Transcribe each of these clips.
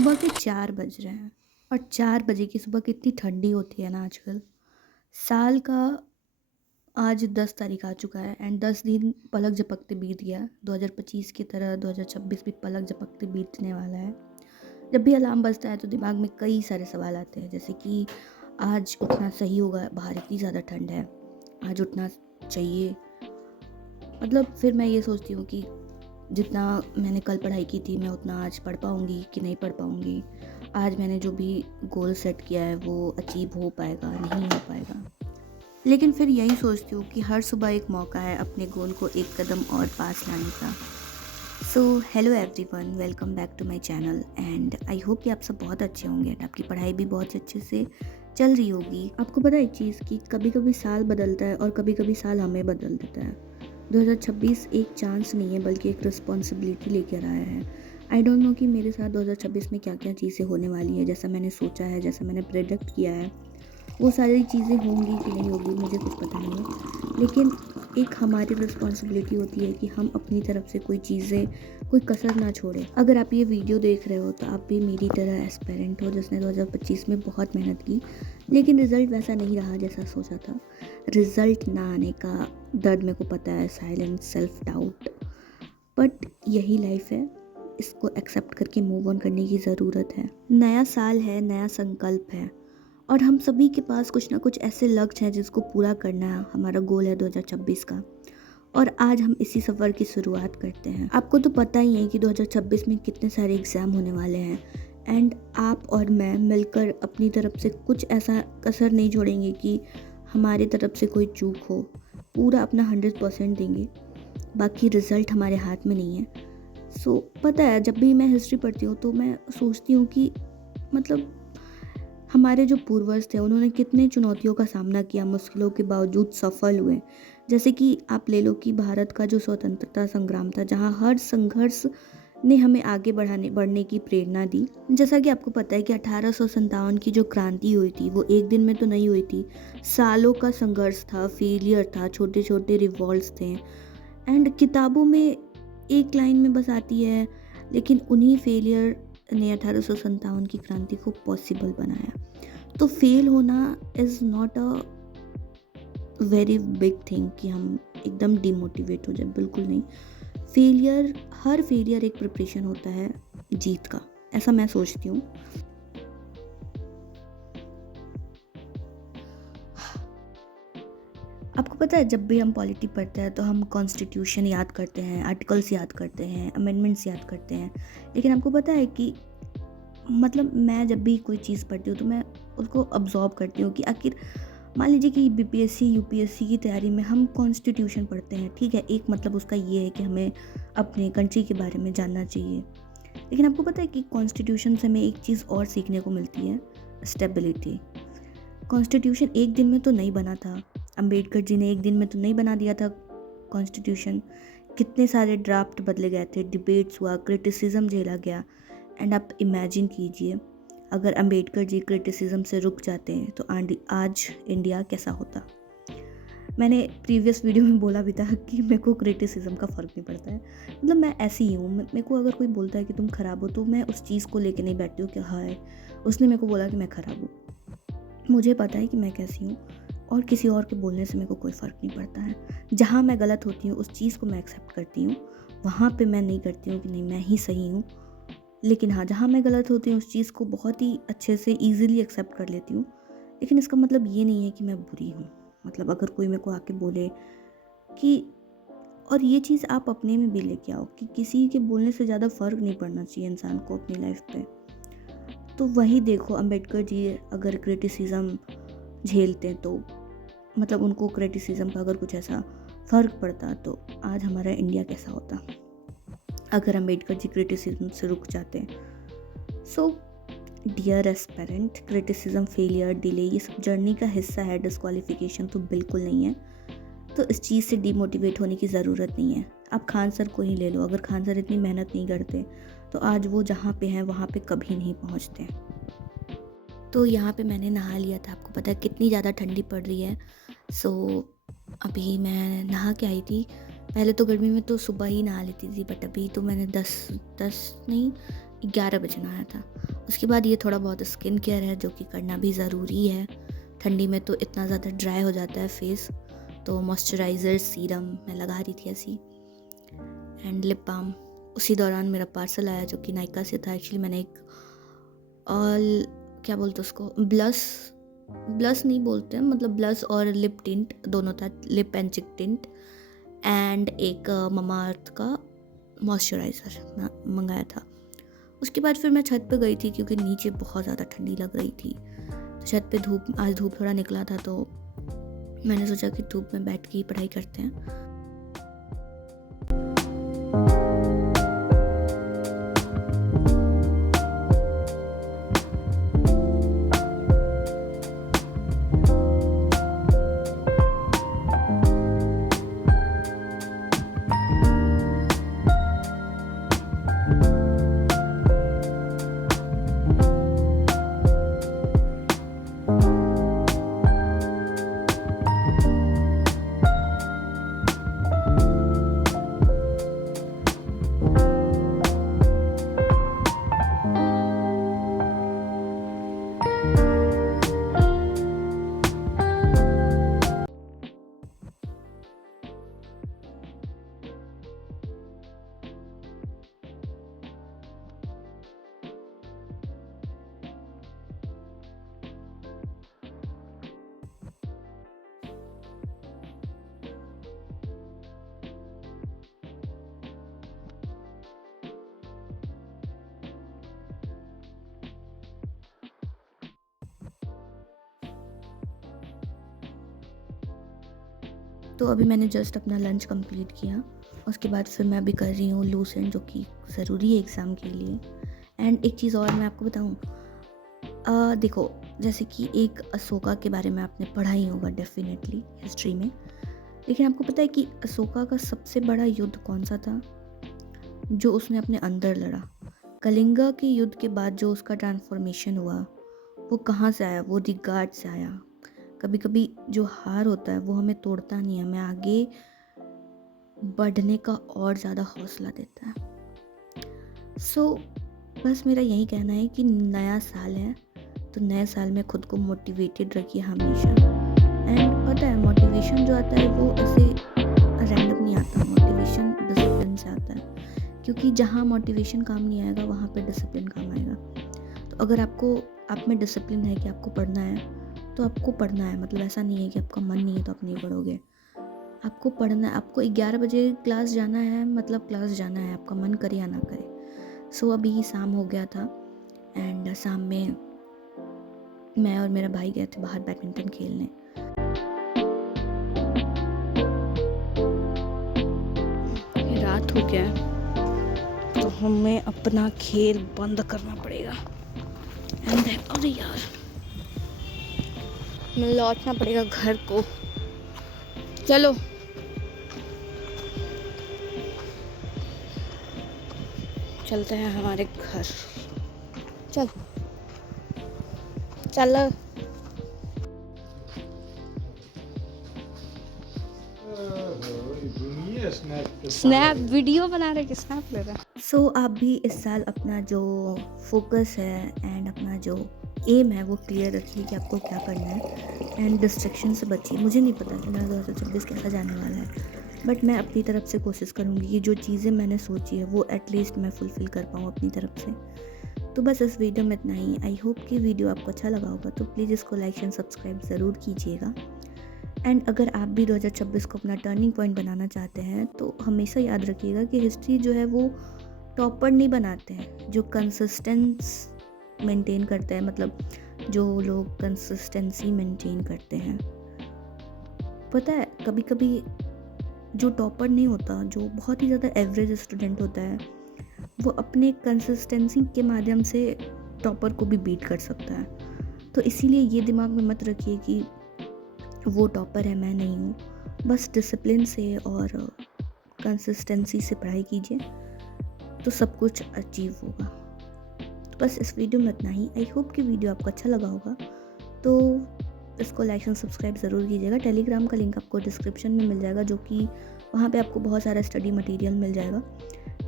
सुबह के 4 बज रहे हैं और 4 बजे की सुबह कितनी ठंडी होती है ना आजकल। साल का आज 10 तारीख आ चुका है एंड 10 दिन पलक झपकते बीत गया। 2025 की तरह 2026 भी पलक झपकते बीतने वाला है। जब भी अलार्म बजता है तो दिमाग में कई सारे सवाल आते हैं, जैसे कि आज उठना सही होगा, बाहर इतनी ज़्यादा ठंड है, आज उठना चाहिए। मतलब फिर मैं ये सोचती हूँ कि जितना मैंने कल पढ़ाई की थी मैं उतना आज पढ़ पाऊँगी कि नहीं पढ़ पाऊँगी। आज मैंने जो भी गोल सेट किया है वो अचीव हो पाएगा, नहीं हो पाएगा। लेकिन फिर यही सोचती हूँ कि हर सुबह एक मौका है अपने गोल को एक कदम और पास लाने का। So hello everyone, welcome back to my channel and I hope कि आप सब बहुत अच्छे होंगे एंड आपकी पढ़ाई भी बहुत अच्छे से चल रही होगी। आपको पता है एक चीज़ कि कभी कभी साल बदलता है और कभी कभी साल हमें बदल देता है। 2026 एक चांस नहीं है बल्कि एक रिस्पॉन्सिबिलिटी लेकर आया है। आई डोंट नो कि मेरे साथ 2026 में क्या क्या चीज़ें होने वाली है, जैसा मैंने सोचा है, जैसा मैंने प्रेडिक्ट किया है वो सारी चीज़ें होंगी कि नहीं होगी मुझे कुछ पता नहीं है। लेकिन एक हमारी रिस्पॉन्सिबिलिटी होती है कि हम अपनी तरफ से कोई चीज़ें, कोई कसर ना छोड़ें। अगर आप ये वीडियो देख रहे हो तो आप भी मेरी तरह एस्पेरेंट हो जिसने 2025 में बहुत मेहनत की, लेकिन रिज़ल्ट वैसा नहीं रहा जैसा सोचा था। रिज़ल्ट ना आने का दर्द मेरे को पता है, साइलेंस, सेल्फ डाउट, बट यही लाइफ है। इसको एक्सेप्ट करके मूव ऑन करने की ज़रूरत है। नया साल है, नया संकल्प है और हम सभी के पास कुछ ना कुछ ऐसे लक्ष्य हैं जिसको पूरा करना है। हमारा गोल है 2026 का और आज हम इसी सफ़र की शुरुआत करते हैं। आपको तो पता ही है कि 2026 में कितने सारे एग्ज़ाम होने वाले हैं एंड आप और मैं मिलकर अपनी तरफ से कुछ ऐसा कसर नहीं छोड़ेंगे कि हमारी तरफ से कोई चूक हो। पूरा अपना 100% देंगे, बाकी रिज़ल्ट हमारे हाथ में नहीं है। पता है जब भी मैं हिस्ट्री पढ़ती हूँ तो मैं सोचती हूँ कि मतलब हमारे जो पूर्वज थे उन्होंने कितने चुनौतियों का सामना किया, मुश्किलों के बावजूद सफल हुए। जैसे कि आप ले लो कि भारत का जो स्वतंत्रता संग्राम था, जहाँ हर संघर्ष ने हमें आगे बढ़ने की प्रेरणा दी। जैसा कि आपको पता है कि 1857 की जो क्रांति हुई थी वो एक दिन में तो नहीं हुई थी। सालों का संघर्ष था, फेलियर था, छोटे छोटे रिवॉल्ट्स थे एंड किताबों में एक लाइन में बस आती है, लेकिन उन्हीं फेलियर ने 1857 की क्रांति को पॉसिबल बनाया। तो फेल होना is not a very big thing कि हम एकदम डिमोटिवेट हो जाए, बिल्कुल नहीं। हर फेलियर एक प्रिपरेशन होता है जीत का, ऐसा मैं सोचती हूँ। आपको पता है जब भी हम पॉलिटी पढ़ते हैं तो हम कॉन्स्टिट्यूशन याद करते हैं, आर्टिकल्स याद करते हैं, अमेंडमेंट्स याद करते हैं, लेकिन आपको पता है कि मतलब मैं जब भी कोई चीज़ पढ़ती हूँ तो मैं उसको अब्जॉर्ब करती हूँ कि आखिर मान लीजिए कि बीपीएससी यूपीएससी की तैयारी में हम कॉन्स्टिट्यूशन पढ़ते हैं, ठीक है, एक मतलब उसका ये है कि हमें अपने कंट्री के बारे में जानना चाहिए। लेकिन आपको पता है कि कॉन्स्टिट्यूशन से हमें एक चीज़ और सीखने को मिलती है, स्टेबिलिटी। कॉन्स्टिट्यूशन एक दिन में तो नहीं बना था, अंबेडकर जी ने एक दिन में तो नहीं बना दिया था कॉन्स्टिट्यूशन। कितने सारे ड्राफ्ट बदले गए थे, डिबेट्स हुआ, क्रिटिसिज्म झेला गया एंड आप इमेजिन कीजिए अगर अंबेडकर जी क्रिटिसिज्म से रुक जाते हैं तो आज इंडिया कैसा होता। मैंने प्रीवियस वीडियो में बोला भी था कि मेरे को क्रिटिसिज्म का फ़र्क नहीं पड़ता है। मतलब मैं ऐसी ही हूँ, मेरे को अगर कोई बोलता है कि तुम ख़राब हो तो मैं उस चीज़ को लेके नहीं बैठती हूँ कि हाय उसने मेरे को बोला कि मैं ख़राब हूँ। मुझे पता है कि मैं कैसी हूँ और किसी और के बोलने से मेरे को कोई फ़र्क नहीं पड़ता है। जहाँ मैं गलत होती हूँ उस चीज़ को मैं एक्सेप्ट करती हूँ, वहाँ पे मैं नहीं करती हूँ कि नहीं मैं ही सही हूँ। लेकिन हाँ, जहाँ मैं गलत होती हूँ उस चीज़ को बहुत ही अच्छे से ईज़िली एक्सेप्ट कर लेती हूँ। लेकिन इसका मतलब ये नहीं है कि मैं बुरी हूँ। मतलब अगर कोई मेरे को आके बोले कि, और ये चीज़ आप अपने में भी लेके आओ कि किसी के बोलने से ज़्यादा फ़र्क नहीं पड़ना चाहिए इंसान को अपनी लाइफ पे। तो वही देखो, अंबेडकर जी अगर क्रिटिसिज्म झेलते तो मतलब उनको क्रिटिसिज्म का अगर कुछ ऐसा फ़र्क पड़ता तो आज हमारा इंडिया कैसा होता। अगर अंबेडकर जी क्रिटिसिज्म से रुक जाते। So dear aspirant, criticism, failure, delay ये सब जर्नी का हिस्सा है, डिस्क्वालिफिकेशन तो बिल्कुल नहीं है। तो इस चीज़ से डिमोटिवेट होने की ज़रूरत नहीं है। आप खान सर को ही ले लो, अगर खान सर इतनी मेहनत नहीं करते तो आज वो जहाँ पे हैं वहाँ पे कभी नहीं पहुँचते। तो यहाँ पे मैंने नहा लिया था, आपको पता है कितनी ज़्यादा ठंडी पड़ रही है। अभी मैं नहा के आई थी। पहले तो गर्मी में तो सुबह ही नहा लेती थी, बट अभी तो मैंने 10 नहीं 11 बजे नहाया था उसके बाद ये थोड़ा बहुत स्किन केयर है जो कि करना भी ज़रूरी है। ठंडी में तो इतना ज़्यादा ड्राई हो जाता है फेस, तो मॉइस्चराइज़र सीरम मैं लगा रही थी ऐसी, एंड लिप बाम। उसी दौरान मेरा पार्सल आया जो कि नायका से था। एक्चुअली मैंने एक क्या बोलते उसको, ब्लश नहीं बोलते हैं, मतलब ब्लश और लिप टिंट दोनों था, लिप एंड चिक टिंट, एंड एक ममा अर्थ का मॉइस्चराइज़र मंगाया था। उसके बाद फिर मैं छत पे गई थी क्योंकि नीचे बहुत ज़्यादा ठंडी लग रही थी। तो छत पे आज धूप थोड़ा निकला था, तो मैंने सोचा कि धूप में बैठ के ही पढ़ाई करते हैं। तो अभी मैंने जस्ट अपना लंच कंप्लीट किया। उसके बाद फिर मैं अभी कर रही हूँ लूसेंट, जो कि ज़रूरी है एग्ज़ाम के लिए। एंड एक चीज़ और मैं आपको बताऊँ, देखो, जैसे कि एक अशोका के बारे में आपने पढ़ा ही होगा डेफिनेटली हिस्ट्री में, लेकिन आपको पता है कि अशोका का सबसे बड़ा युद्ध कौन सा था जो उसने अपने अंदर लड़ा? कलिंगा के युद्ध के बाद जो उसका ट्रांसफॉर्मेशन हुआ वो कहाँ से आया? वो रिगार्ड से आया। कभी कभी जो हार होता है वो हमें तोड़ता नहीं है, हमें आगे बढ़ने का और ज़्यादा हौसला देता है। सो बस मेरा यही कहना है कि नया साल है तो नए साल में खुद को मोटिवेटेड रखिए हमेशा। एंड पता है, मोटिवेशन जो आता है वो ऐसे रैंडम नहीं आता, मोटिवेशन डिसिप्लिन से आता है, क्योंकि जहाँ मोटिवेशन काम नहीं आएगा वहाँ पे डिसिप्लिन काम आएगा। तो अगर आप में डिसिप्लिन है कि आपको पढ़ना है तो आपको पढ़ना है, मतलब ऐसा नहीं है कि आपका मन नहीं है तो आप नहीं पढ़ोगे। आपको पढ़ना है, आपको 11 बजे क्लास जाना है, मतलब क्लास जाना है, आपका मन करे या ना करे। सो अभी शाम हो गया था एंड शाम में मैं और मेरा भाई गए थे बाहर बैडमिंटन खेलने। रात हो गया तो हमें अपना खेल बंद करना पड़ेगा। अरे यार, लौटना पड़ेगा घर को। चलो चलते हैं हमारे घर। चलो स्नैप वीडियो बना रहे कि स्नैप ले रहे। सो आप भी इस साल अपना जो फोकस है एंड अपना जो एम है वो क्लियर रखिए कि आपको क्या करना है, एंड डिस्ट्रैक्शन से बचिए। मुझे नहीं पता कि मेरा 2026 कैसा जाने वाला है, बट मैं अपनी तरफ से कोशिश करूँगी कि जो चीज़ें मैंने सोची है वो एटलीस्ट मैं फुलफ़िल कर पाऊँ अपनी तरफ से। तो बस इस वीडियो में इतना ही। आई होप कि वीडियो आपको अच्छा लगा होगा, तो प्लीज़ इसको लाइक एंड सब्सक्राइब ज़रूर कीजिएगा। एंड अगर आप भी 2026 को अपना टर्निंग पॉइंट बनाना चाहते हैं तो हमेशा याद रखिएगा कि हिस्ट्री जो है वो टॉपर नहीं बनाते हैं, जो कंसिस्टेंस मेंटेन करते हैं, मतलब जो लोग कंसिस्टेंसी मेंटेन करते हैं। पता है, कभी कभी जो टॉपर नहीं होता, जो बहुत ही ज़्यादा एवरेज स्टूडेंट होता है, वो अपने कंसिस्टेंसी के माध्यम से टॉपर को भी बीट कर सकता है। तो इसीलिए ये दिमाग में मत रखिए कि वो टॉपर है, मैं नहीं हूँ। बस डिसिप्लिन से और कंसिस्टेंसी से पढ़ाई कीजिए तो सब कुछ अचीव होगा। तो बस इस वीडियो में इतना ही। आई होप कि वीडियो आपको अच्छा लगा होगा, तो इसको लाइक एंड सब्सक्राइब ज़रूर कीजिएगा। टेलीग्राम का लिंक आपको डिस्क्रिप्शन में मिल जाएगा, जो कि वहाँ पे आपको बहुत सारा स्टडी मटेरियल मिल जाएगा।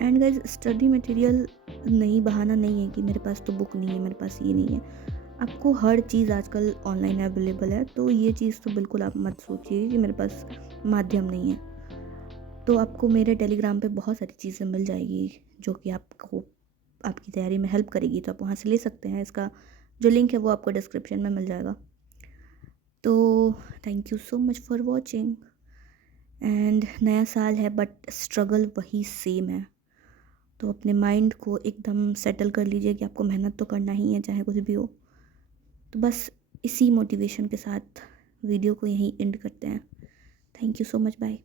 एंड गाइज, स्टडी मटेरियल नहीं, बहाना नहीं है कि मेरे पास तो बुक नहीं है, मेरे पास ये नहीं है। आपको हर चीज़ आजकल ऑनलाइन अवेलेबल है, तो ये चीज़ तो बिल्कुल आप मत सोचिए कि मेरे पास माध्यम नहीं है। तो आपको मेरे टेलीग्राम पे बहुत सारी चीज़ें मिल जाएगी, जो कि आपको आपकी तैयारी में हेल्प करेगी, तो आप वहाँ से ले सकते हैं। इसका जो लिंक है वो आपको डिस्क्रिप्शन में मिल जाएगा। तो thank you so much for watching. And नया साल है बट स्ट्रगल वही सेम है। तो अपने माइंड को एकदम सेटल कर लीजिए कि आपको मेहनत तो करना ही है, चाहे कुछ भी हो। तो बस इसी मोटिवेशन के साथ वीडियो को यहीं एंड करते हैं। Thank you so much, bye.